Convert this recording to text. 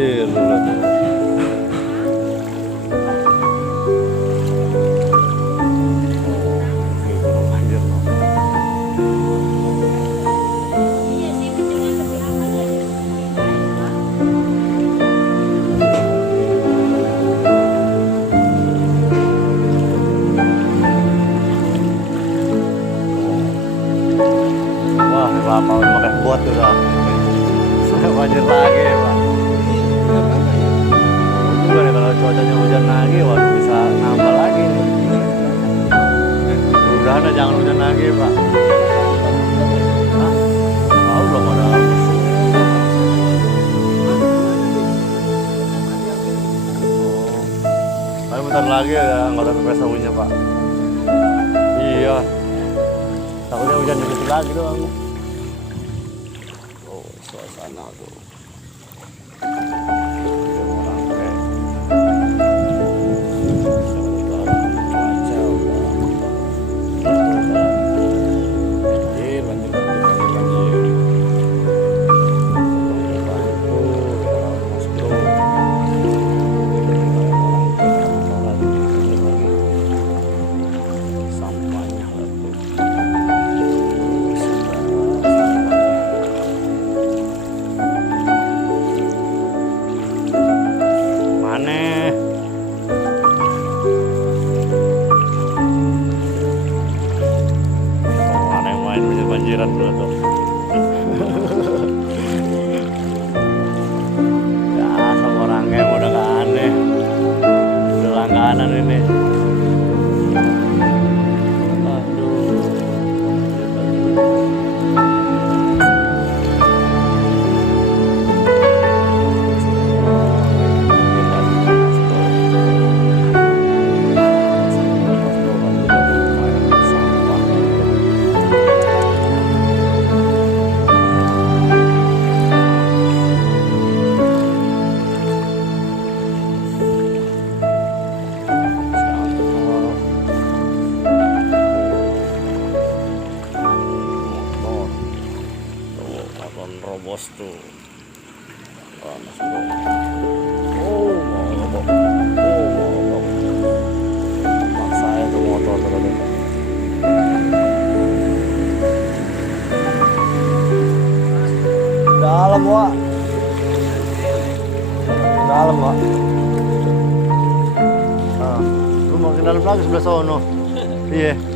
banjir berarti. Bapak udah makan buat udah banjir lagi ya Pak. Juga nih kalau cuacanya hujan lagi, waduh bisa nambah lagi nih. Mudah-mudahan jangan hujan lagi Pak. Hah? Tahu belum ada hapus. Tapi bentar lagi ya nggak ada pepes tahunya Pak. Iya. Takutnya hujan dikit lagi doang. Suasana tuh orang kayak cuaca udah banjir sampahnya banjiran dulu tuh. Ya sama orang kayak udah gak aneh, udah langganan ini. Robos tuh panas bro. Mogok paksa itu motor tadi. Dalam Wak, dalam Wak. Lu makin dalam lagi sebelah sono. Iya.